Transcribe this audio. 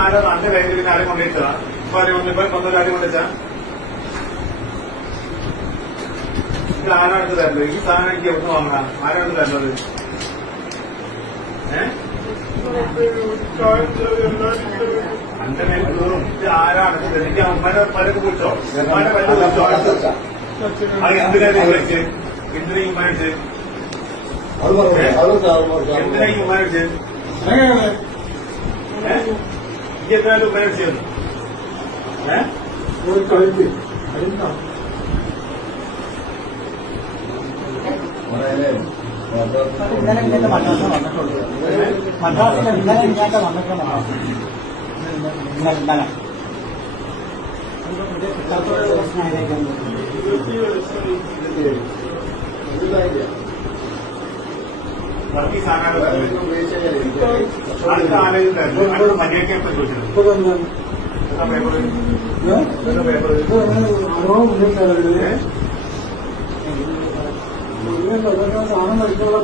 ആരാ നല്ല കയ്യിൽ പിന്നെ ആരും കൊണ്ടുവച്ചാ ഇപ്പൊ പന്ത്രണ്ടാരും കൊണ്ടുവച്ചാ ഇത് ആരാണ് തരുന്നത്? ഈ സാധനം എനിക്ക് എവിടെ വാങ്ങണം? ആരാണ് തരുന്നത്? അങ്ങനെ ഇത് ആരാണ്? എനിക്ക് അമ്മയുടെ പലക്ക് വിളിച്ചോ? ഉമ്മയുടെ പല്ല് വിളിച്ചോ? അത് എന്തിനാ വിളിച്ച്? എന്തിനാ ഉമ്മ വിളിച്ച്? എന്തിനാ ഈ ഉമ്മ വിളിച്ച്? ഈ എത്രയാലും ഉമ്മ വിളിച്ചു? ഇന്നലെ ഇങ്ങനത്തെ മദ്രാസ വന്നിട്ടുള്ളൂ. മദ്രാസിൽ ഇന്നലെ ഇങ്ങനത്തെ വന്നിട്ടുണ്ടോ? ഇന്നലെ ബാക്കി സാധനങ്ങൾ അടുത്ത ആലോചിച്ചു മര്യാദ എപ്പോൾ ചോദിച്ചത്? സാധനം പഠിക്കാനുള്ള